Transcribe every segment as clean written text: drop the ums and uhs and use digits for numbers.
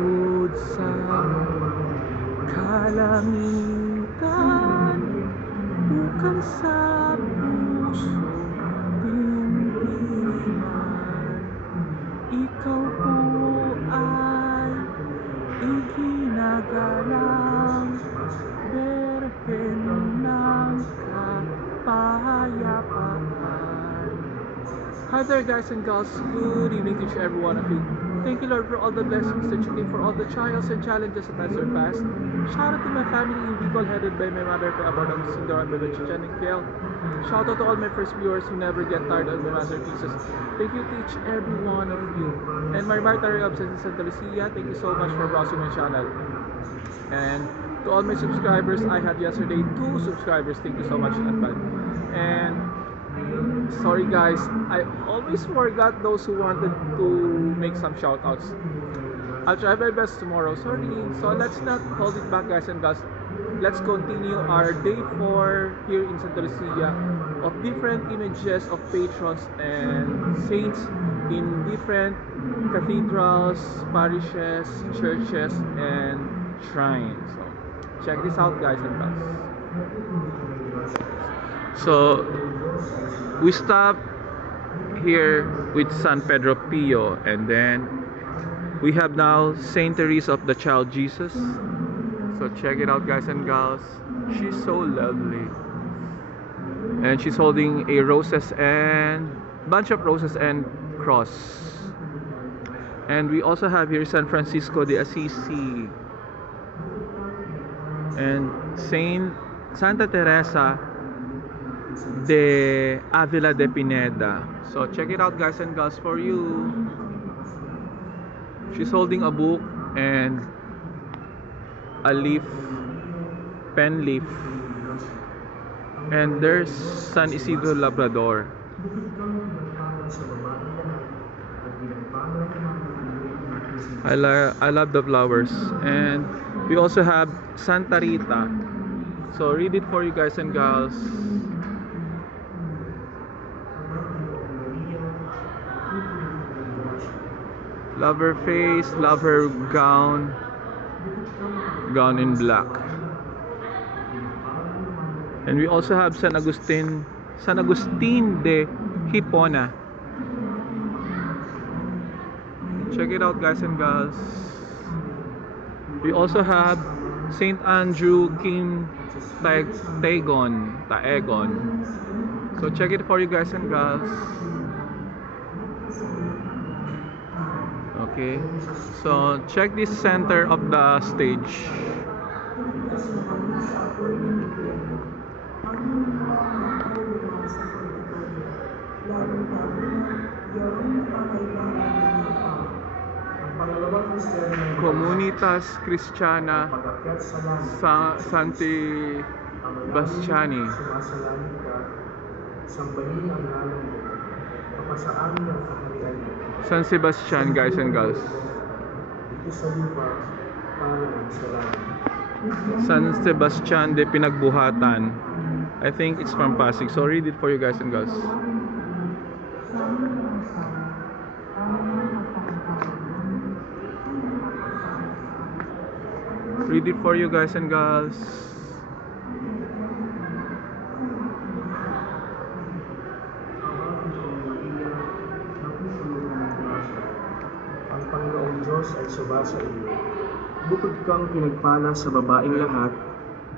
bukod sa kalangitan, bukal sa puso, tintiman. Ikaw po ay iginagalang, Birhen ng kapayapaan. Hi there guys and gals, good evening to every one of you. Thank you Lord for all the blessings that you gave, for all the trials and challenges that I surpassed. Shout out to my family in Bicol headed by my mother, Abadang Sindor and Chen and Kiel. Shout out to all my first viewers who never get tired of my masterpieces. Thank you to each every one of you. And my Martari of Santa Lucia, thank you so much for browsing my channel. And to all my subscribers, I had yesterday 2 subscribers, thank you so much in advance. And sorry guys, I always forgot those who wanted to make some shout outs. I'll try my best tomorrow, sorry. So let's not hold it back guys and gals. Let's continue our day 4 here in Santa Lucia of different images of patrons and saints in different cathedrals, parishes, churches, and shrines. So check this out guys and gals. So we stop here with San Pedro Pio, and then we have now Saint Teresa of the Child Jesus. So check it out guys and gals. She's so lovely, and she's holding a roses and bunch of roses and cross. And we also have here San Francisco de Assisi and Santa Teresa de Avila de Pineda. So check it out guys and gals for you. She's holding a book and a leaf, pen leaf. And there's San Isidro Labrador. I love the flowers. And we also have Santa Rita. So read it for you guys and gals. Love her face, love her gown in black. And we also have San Agustin de Hipona. Check it out guys and gals. We also have Saint Andrew King Taegon. So check it for you guys and gals. Okay, so check this center of the stage. Comunitas Cristiana Santi Bastiani. San Sebastian guys and girls. San Sebastian de Pinagbuhatan. I think it's from Pasig. So read it for you guys and girls. Read it for you guys and girls. Diyos ay sumasa iyo. Bukod kang pinagpala sa babaeng lahat,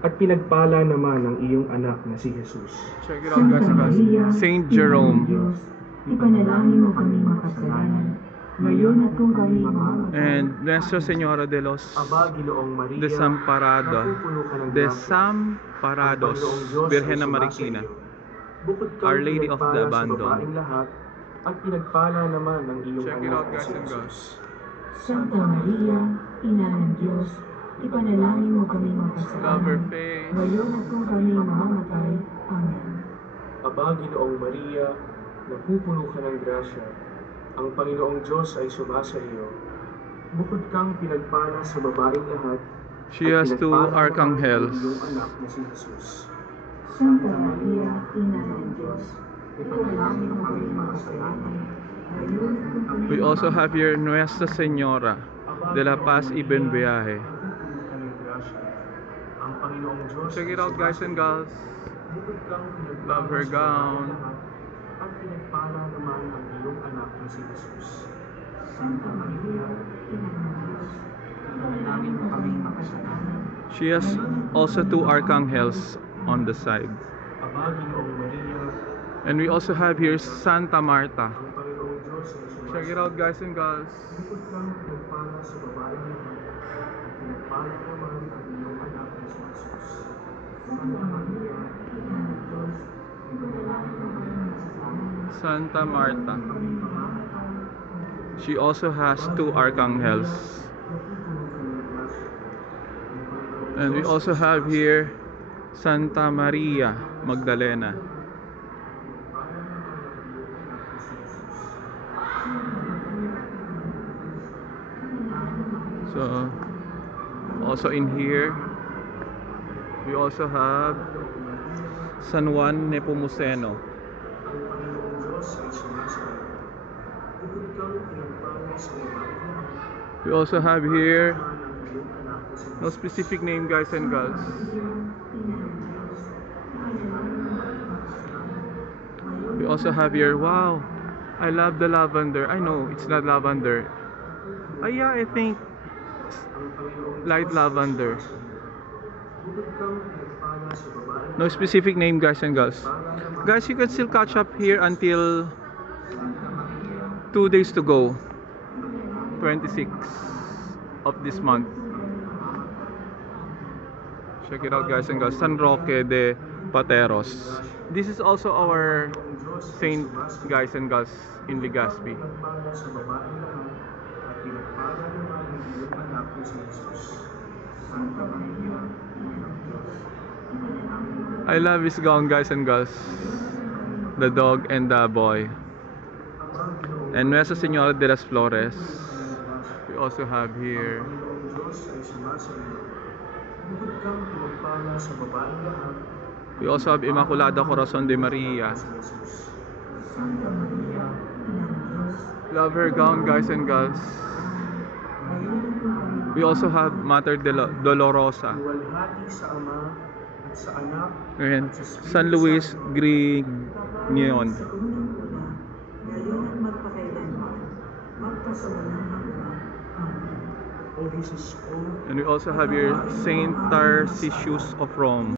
at pinagpala naman ang iyong anak na si Jesus. Check it out guys and girls. Saint Jerome. Ipanalangin mo kami makasalanan, ngayon at kung kami mamamatay. And Nuestra Señora de los Desamparados, Virgen na Marikina, Our Lady of the Abandoned. At pinagpala naman ang iyong Check it out guys and girls. Santa Maria, Ina ng Diyos, ipanalangin mo kami Love her makasalanan, face. ngayon at kung kami mamamatay. Amen. Aba, Ginoong Maria, napupuno ka ng grasya, ang Panginoong Diyos ay sumasa iyo. Bukod kang pinagpala sa babaeng lahat, She has two archangels. ang iyong anak na si Jesus. Santa Maria, Ina ng Diyos, ipanalangin mo kami makasalanan, ngayon at kung kami We also have here Nuestra Señora. de la Paz Ibn Viaje. napupuno ka ng grasya. Ang Panginoong Diyos Check ay it out guys and sumasayo. girls. Bukod kang pinagpala Love her sa gown. babaeng lahat, at pinagpala naman ang iyong anak na si Jesus. Santa Maria, Ina ng Diyos, ipanalangin mo kaming makasalanan. She has also two archangels on the side. Aba, Ginoong Maria, And we also have here Santa Marta. ang Panginoong Diyos ay sumasayo. Check it out guys and girls. Bukod kang pinagpala sa babaeng lahat, at pinagpala naman ang iyong anak na si Jesus. Santa Maria, Ina ng Diyos, ipanalangin mo kaming makasalanan. Santa Marta. Kaming pamamatay. She also has two archangels. Napupuno ka ng grasya. Ang Panginoong And we Diyos also ay have sumasayo. here Santa Maria Magdalena. So also in here we also have San Juan Nepomuceno. Ang Panginoong Diyos ay sumasayo. Bukod kang pinagpala sa babaeng lahat, We also have here naman ang iyong anak na si no Jesus. specific name guys and girls. We also have here, wow, I love the lavender. I know it's not lavender. Yeah, I think Ang Panginoong light Diyos ay lavender. sumasayo. Bukod kang pinagpala sa babaeng No specific name guys and girls. Guys, you can still catch up here until 2 days to go. 26 of this month. Check it out guys and girls. San Roque de Pateros. This is also our saint guys and girls in Legazpi. pinagpala sa babaeng lahat, at pinagpala naman ang iyong anak na si Jesus. Santa Maria, Ina ng Diyos, ipanalangin mo I love his gown guys and girls. The dog and the boy. Ama, Ginoong And Nuestra Señora de las Flores. Grasya. We also have here Panginoong Diyos ay sumasayo. Bukod kang pinagpala sa babaeng lahat, we also have Immaculada Corazon de Maria. si Jesus. Santa Maria, Ina ng Diyos, Love her gown guys and girls. ngayon po kami We also have Mater Dolorosa. Luwalhati sa Ama at sa Anak Ayan, at sa Espiritu San Luis Santo. Grignion. sa unang pula, ngayon at magpakailanman, magpasawalang hanggan. Amen. O Jesus ko, And we also have here Saint Tarcisius of Rome.